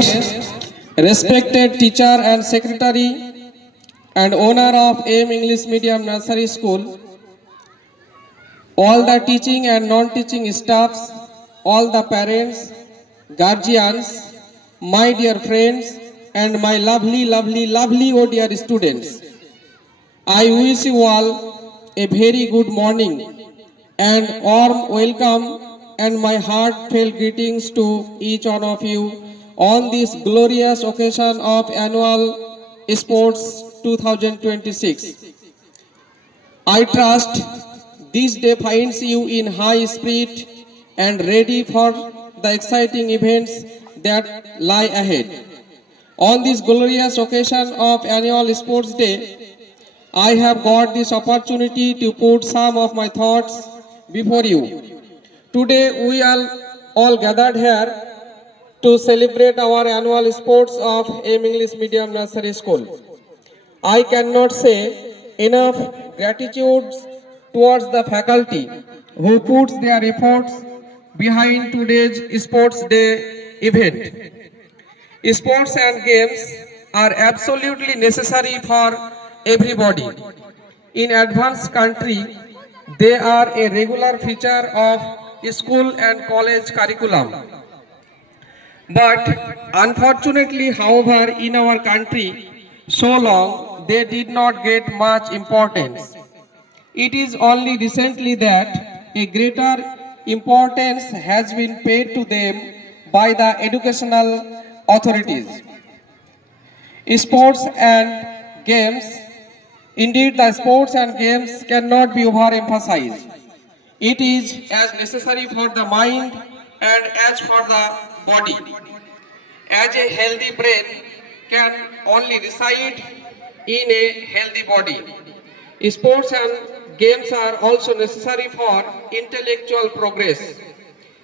Respected teacher and secretary and owner of AIM English Medium Nursery School, all the teaching and non-teaching staffs, all the parents, guardians, my dear friends, and my lovely, oh dear students. I wish you all a very good morning and warm welcome and my heartfelt greetings to each one of you on this glorious occasion of Annual Sports 2026. I trust this day finds you in high spirit and ready for the exciting events that lie ahead. On this glorious occasion of Annual Sports Day, I have got this opportunity to put some of my thoughts before you. Today we are all gathered here to celebrate our annual sports of AIM English Medium Nursery School. I cannot say enough gratitude towards the faculty who puts their efforts behind today's sports day event. Sports and games are absolutely necessary for everybody. In advanced country, they are a regular feature of school and college curriculum. But unfortunately, however, in our country, so long they did not get much importance. It is only recently that a greater importance has been paid to them by the educational authorities. Sports and games, indeed the sports and games cannot be overemphasized. It is as necessary for the mind and as for the body. As a healthy brain can only reside in a healthy body. Sports and games are also necessary for intellectual progress.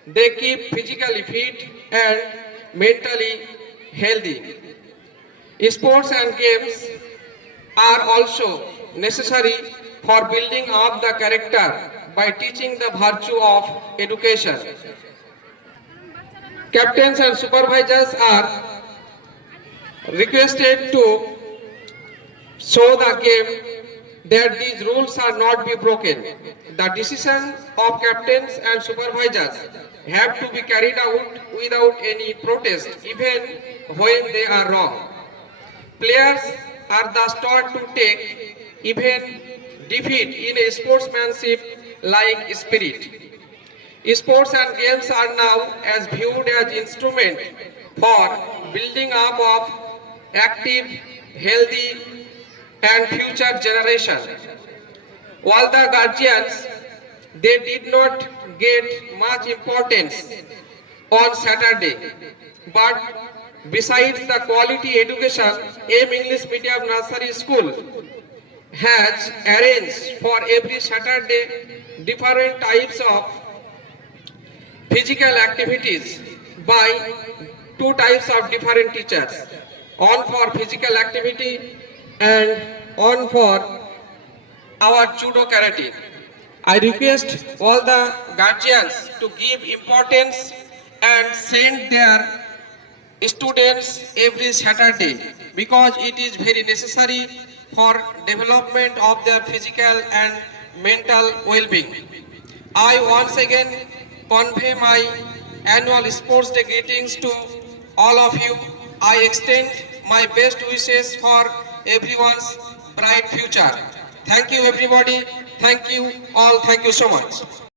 They keep physically fit and mentally healthy. Sports and games are also necessary for building up the character by teaching the virtue of education. Captains and supervisors are requested to show the game that these rules are not be broken. The decision of captains and supervisors have to be carried out without any protest, even when they are wrong. Players are thus taught to take even defeat in a sportsmanship like spirit. Sports and games are now as viewed as instrument for building up of active, healthy and future generation. While the guardians, they did not get much importance on Saturday, but besides the quality education, AIM English Medium Nursery School has arranged for every Saturday different types of physical activities by two types of different teachers, one for physical activity and one for our judo karate. I request all the guardians to give importance and send their students every Saturday because it is very necessary for development of their physical and mental well-being. I once again convey my annual sports day greetings to all of you. I extend my best wishes for everyone's bright future. Thank you everybody. Thank you all. Thank you so much.